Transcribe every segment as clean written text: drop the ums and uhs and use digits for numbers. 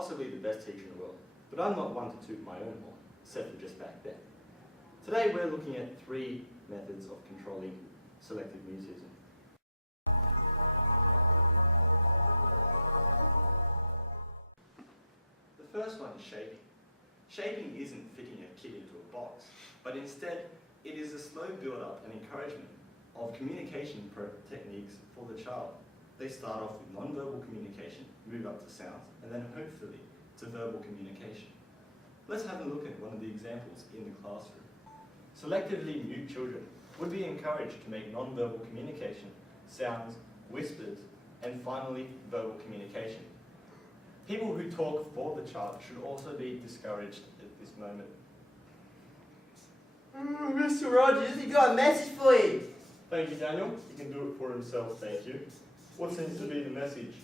possibly the best teacher in the world, but I'm not one to toot my own horn, except for just back then. Today we're looking at 3 methods of controlling selective mutism. The first one is shaping. Shaping isn't fitting a kid into a box, but instead it is a slow build-up and encouragement of communication techniques for the child. They start off with non-verbal communication, move up to sounds, and then hopefully to verbal communication. Let's have a look at one of the examples in the classroom. Selectively mute children would be encouraged to make non-verbal communication, sounds, whispers, and finally verbal communication. People who talk for the child should also be discouraged at this moment. Mr. Rogers, he got a message for you. Thank you, Daniel. He can do it for himself, thank you. What seems to be the message?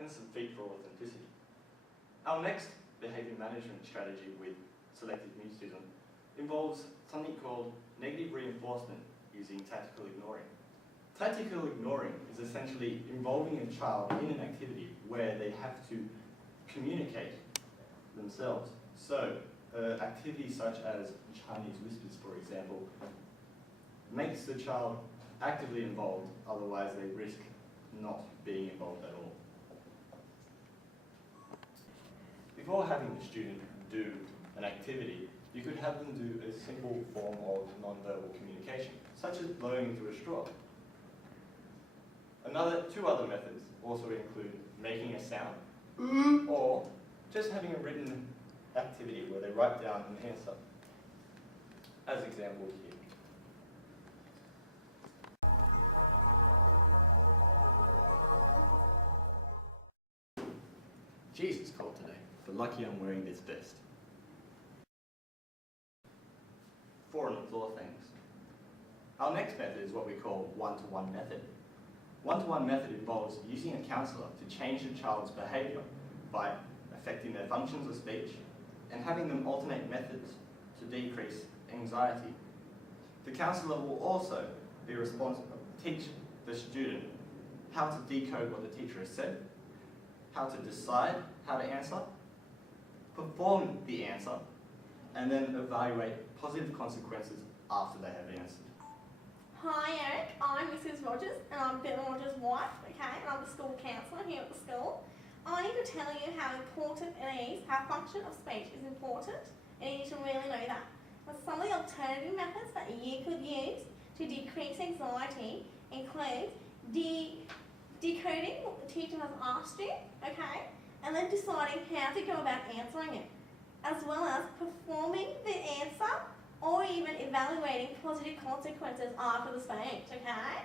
Innocent feet for authenticity. Our next behaviour management strategy with selective mutism involves something called negative reinforcement using tactical ignoring. Tactical ignoring is essentially involving a child in an activity where they have to communicate themselves. So, activities such as Chinese whispers, for example, makes the child actively involved, otherwise they risk not being involved at all. Before having the student do an activity, you could have them do a simple form of non-verbal communication, such as blowing into a straw. Two other methods also include making a sound, or just having a written activity where they write down an answer, as examples here. Jeez, it's cold today, but lucky I'm wearing this vest. For and all things. Our next method is what we call one-to-one method. One-to-one method involves using a counsellor to change a child's behaviour by affecting their functions of speech and having them alternate methods to decrease anxiety. The counsellor will also be responsible to teach the student how to decode what the teacher has said, how to decide how to answer, perform the answer, and then evaluate positive consequences after they have answered. Hi Eric, I'm Mrs. Rogers and I'm Bill Rogers' wife, okay, and I'm the school counsellor here at the school. I need to tell you how important it is, how function of speech is important, and you should really know that. But some of the alternative methods that you could use to decrease anxiety include decoding what the teacher has asked you, okay, and then deciding how to go about answering it, as well as performing the answer or even evaluating positive consequences after the speech, okay?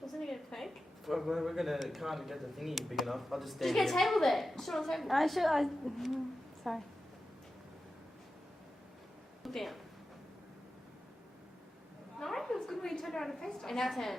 Wasn't it going to click? We're gonna can't get the thingy big enough. I'll just stand Just get a here. table there. Sit on the table. Sorry. Look down. No, it was good when you turned around and faced us. And now turn.